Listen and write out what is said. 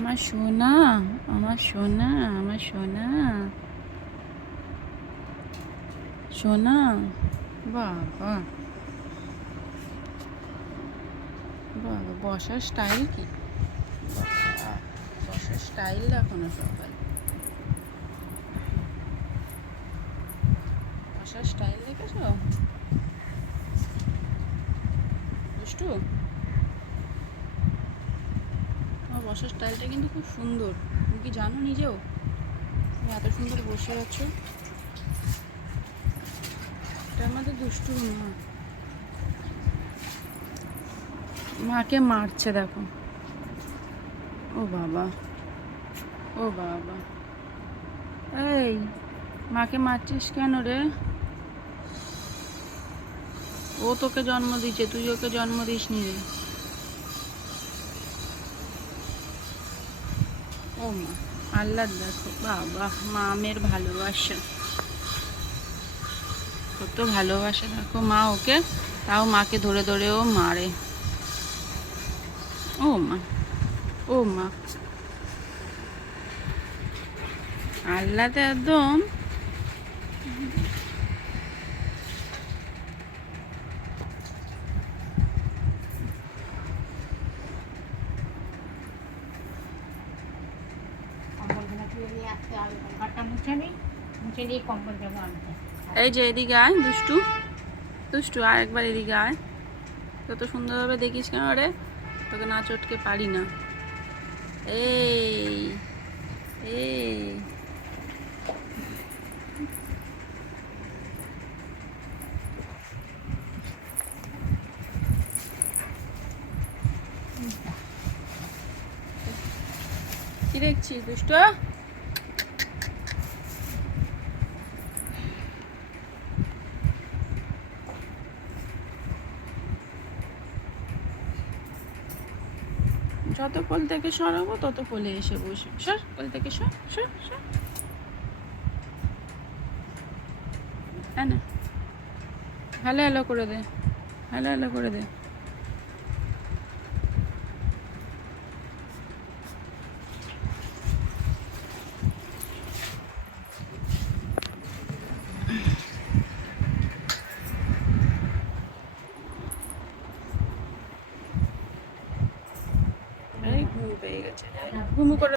আমার সোনা, আমার সোনা, আমার সোনা, সোনা। বাবা, বাবা, বসার স্টাইল কি! বাবা, বসার স্টাইল দেখো না সবাই, বসার স্টাইল দেখেছো দুষ্টু? তোমার বসার স্টাইলটা কিন্তু খুব সুন্দর, তুমি কি জানো নিজেও? তুমি এত সুন্দর বসে আছো। এটা আমাদের দুষ্টুর মা, মাকে মারছে দেখো। ও বাবা, ও বাবা, এই মাকে মারছিস কেন রে? ও তোকে জন্ম দিয়েছে, তুই ওকে জন্ম দিসনি রে। ও মা, আল্লাহ দেখো বাবা, মামের ভালোবাসা, কত ভালোবাসা দেখো মা ওকে, তাও মাকে ধরে ধরেও মারে। ও মা, ও মা, আল্লাহ তো একদম। এই যে এদিকে আয় দুষ্টু, দুষ্টু আর একবার এদিকে আয়। কত সুন্দরভাবে দেখিস কেন রে? তোকে না চটকে পারি না। এই, এই, কি দেখছিস দুষ্টু? যত কোল থেকে সরাবো তত কোলে এসে বসে। সর কোল থেকে, সর সর সর। হ্যাঁ না, হ্যালো হ্যালো করে দে, হ্যালো হ্যালো করে দে। এই ঘুম পেয়ে গেছে, ঘুমু করে